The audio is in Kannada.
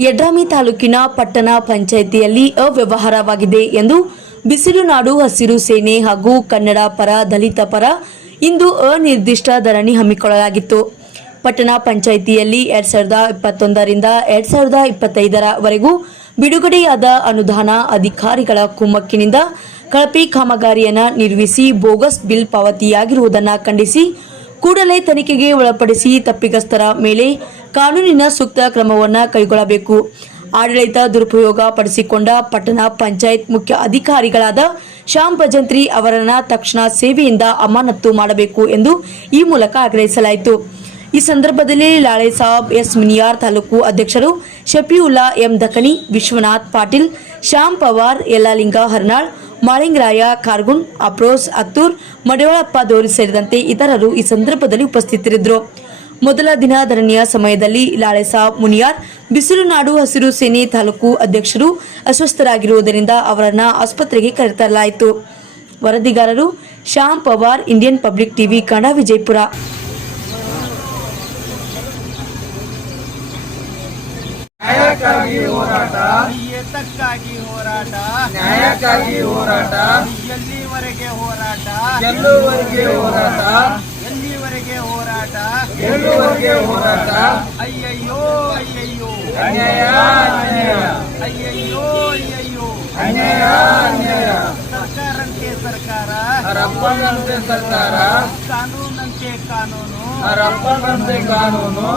ಯಡ್ರಾಮಿ ತಾಲೂಕಿನ ಪಟ್ಟಣ ಪಂಚಾಯಿತಿಯಲ್ಲಿ ಅವ್ಯವಹಾರವಾಗಿದೆ ಎಂದು ಬಿಸಿಲು ನಾಡು ಹಸಿರು ಸೇನೆ ಹಾಗೂ ಕನ್ನಡ ಪರ ದಲಿತ ಪರ ಇಂದು ಅನಿರ್ದಿಷ್ಟ ಧರಣಿ ಹಮ್ಮಿಕೊಳ್ಳಲಾಗಿತ್ತು. ಪಟ್ಟಣ ಪಂಚಾಯಿತಿಯಲ್ಲಿ ಎರಡ್ ಸಾವಿರದ ಇಪ್ಪತ್ತೊಂದರಿಂದ ಎರಡ್ ಸಾವಿರದ ಇಪ್ಪತ್ತೈದರವರೆಗೂ ಬಿಡುಗಡೆಯಾದ ಅನುದಾನ ಅಧಿಕಾರಿಗಳ ಕುಮ್ಮಕ್ಕಿನಿಂದ ಕಳಪೆ ಕಾಮಗಾರಿಯನ್ನು ನಿರ್ಮಿಸಿ ಬೋಗಸ್ ಬಿಲ್ ಪಾವತಿಯಾಗಿರುವುದನ್ನು ಖಂಡಿಸಿ ಕೂಡಲೇ ತನಿಖೆಗೆ ಒಳಪಡಿಸಿ ತಪ್ಪಿಗಸ್ತರ ಮೇಲೆ ಕಾನೂನಿನ ಸೂಕ್ತ ಕ್ರಮವನ್ನು ಕೈಗೊಳ್ಳಬೇಕು. ಆಡಳಿತ ದುರುಪಯೋಗ ಪಡಿಸಿಕೊಂಡ ಪಟ್ಟಣ ಪಂಚಾಯತ್ ಮುಖ್ಯ ಅಧಿಕಾರಿಗಳಾದ ಶ್ಯಾಮ್ ಭಜಂತ್ರಿ ಅವರನ್ನ ತಕ್ಷಣ ಸೇವೆಯಿಂದ ಅಮಾನತ್ತು ಮಾಡಬೇಕು ಎಂದು ಈ ಮೂಲಕ ಆಗ್ರಹಿಸಲಾಯಿತು. ಈ ಸಂದರ್ಭದಲ್ಲಿ ಲಾಳೆ ಸಾಬ್ ಎಸ್ ಮಿನಿಯಾರ್ ತಾಲೂಕು ಅಧ್ಯಕ್ಷರು ಶಫಿಯುಲ್ಲಾ ಎಂ ದಕನಿ, ವಿಶ್ವನಾಥ್ ಪಾಟೀಲ್, ಶ್ಯಾಮ್ ಪವಾರ್, ಯಲ್ಲಾಲಿಂಗ ಹರ್ನಾಳ್ ಮಾಳಿಂಗರಾಯ ಕಾರ್ಗುನ್ ಅಪ್ರೋಸ್ ಅತ್ತೂರ್, ಮಡಿವಾಳಪ್ಪ, ದೋರಿ ಸೇರಿದಂತೆ ಇತರರು ಈ ಸಂದರ್ಭದಲ್ಲಿ ಉಪಸ್ಥಿತರಿದ್ದರು. ಮೊದಲ ದಿನ ಧರಣಿಯ ಸಮಯದಲ್ಲಿ ಲಾಳೆ ಸಾಬ್ ಮುನಿಯಾರ್, ಬಿಸಿಲು ನಾಡು ಹಸಿರು ಸೇನೆ ತಾಲೂಕು ಅಧ್ಯಕ್ಷರು ಅಸ್ವಸ್ಥರಾಗಿರುವುದರಿಂದ ಅವರನ್ನು ಆಸ್ಪತ್ರೆಗೆ ಕರೆತರಲಾಯಿತು. ವರದಿಗಾರರು Shyam Pawar, Indian public TV ಕಣ ವಿಜಯಪುರ. ನ್ಯಾಯಕ್ಕಾಗಿ ಹೋರಾಟ. ಎತ್ತಕ್ಕಾಗಿ ಹೋರಾಟ. ನ್ಯಾಯಕ್ಕಾಗಿ ಹೋರಾಟ. ಎಲ್ಲಿವರೆಗೆ ಹೋರಾಟ? ಎಲ್ಲುವರೆಗೆ ಹೋರಾಟ? ಎಲ್ಲಿವರೆಗೆ ಹೋರಾಟ? ಎಲ್ಲುವರೆಗೆ ಹೋರಾಟ? ಅಯ್ಯಯ್ಯೋ ಅಯ್ಯಯ್ಯೋ. ಅನ್ಯಾಯ ಅನ್ಯಾಯ. ಅಯ್ಯಯ್ಯೋ ಅಯ್ಯಯ್ಯೋ. ಅನ್ಯಾಯ ಅನ್ಯಾಯ. ಸರ್ಕಾರಂತೆ ಸರ್ಕಾರ. ರಪ್ಪನಂತೆ ಸರ್ಕಾರ. ಕಾನೂನಂತೆ ಕಾನೂನು. ರಪ್ಪನಂತೆ ಕಾನೂನು.